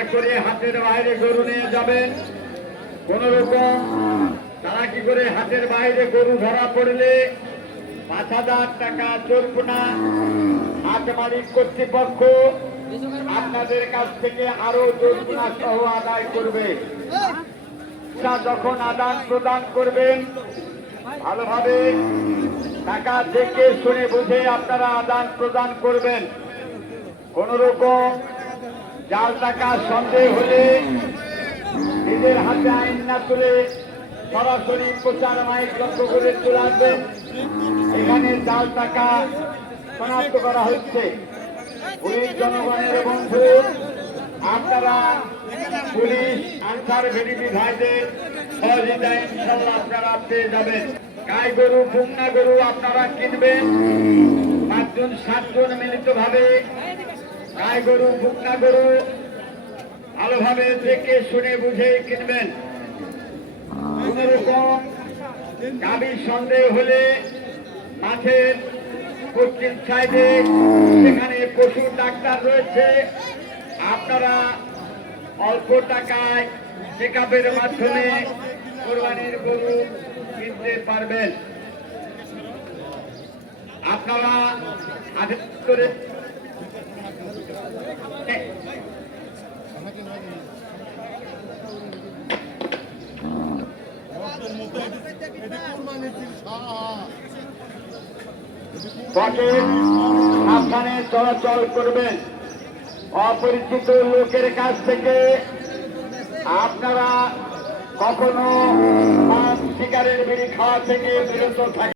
বার করে হাতের বাইরে গরু নিয়ে যাবেন। কোন রকম তারা কি করে হাতের বাইরে গরু ধরা পড়লে পাঁচ হাজার টাকা জরিমানা। হাট মালিক কর্তৃপক্ষ আপনাদের কাছ থেকে আরও জরিমানা সহ আদায় করবে। যখন আদান প্রদান করবেন, ভালোভাবে টাকা দেখে শুনে বুঝে আপনারা আদান প্রদান করবেন। কোন রকম জাল টাকা সন্দেহ হলে নিজের হাতে আইন না তুলে সরাসরি প্রচার মাইক লক্ষ্য করে চলে আসবেন। এখানে জাল টাকা শনাক্ত করা হচ্ছে, পুলিশ জনগণের বন্ধু, আপনারা পুলিশ আনসার ভেডিপি ভাইদের সহযোগিতায় ইনশাল্লাহ আপনারা পেয়ে যাবেন। গাই গরু বুমনা গরু আপনারা কিনবেন। পাঁচজন, সাতজন মিলিত ভাবে গাই গরু বুকনা গরু, ভালোভাবে দেখে শুনে বুঝে কিনবেন। কোন রকম গাভীর সন্দেহ হলে মাঠের পশ্চিম সাইডে সেখানে পশু ডাক্তার রয়েছে। আপনারা অল্প টাকায় চেকআপের মাধ্যমে কোরবানির গরু কিনতে পারবেন। আপনারা আদেশ করে পথে সাবধানে চলাচল করবেন অপরিচিত লোকের কাছ থেকে আপনারা কখনো শিকারের বিড়ি খাওয়া থেকে বিরত থাকবেন।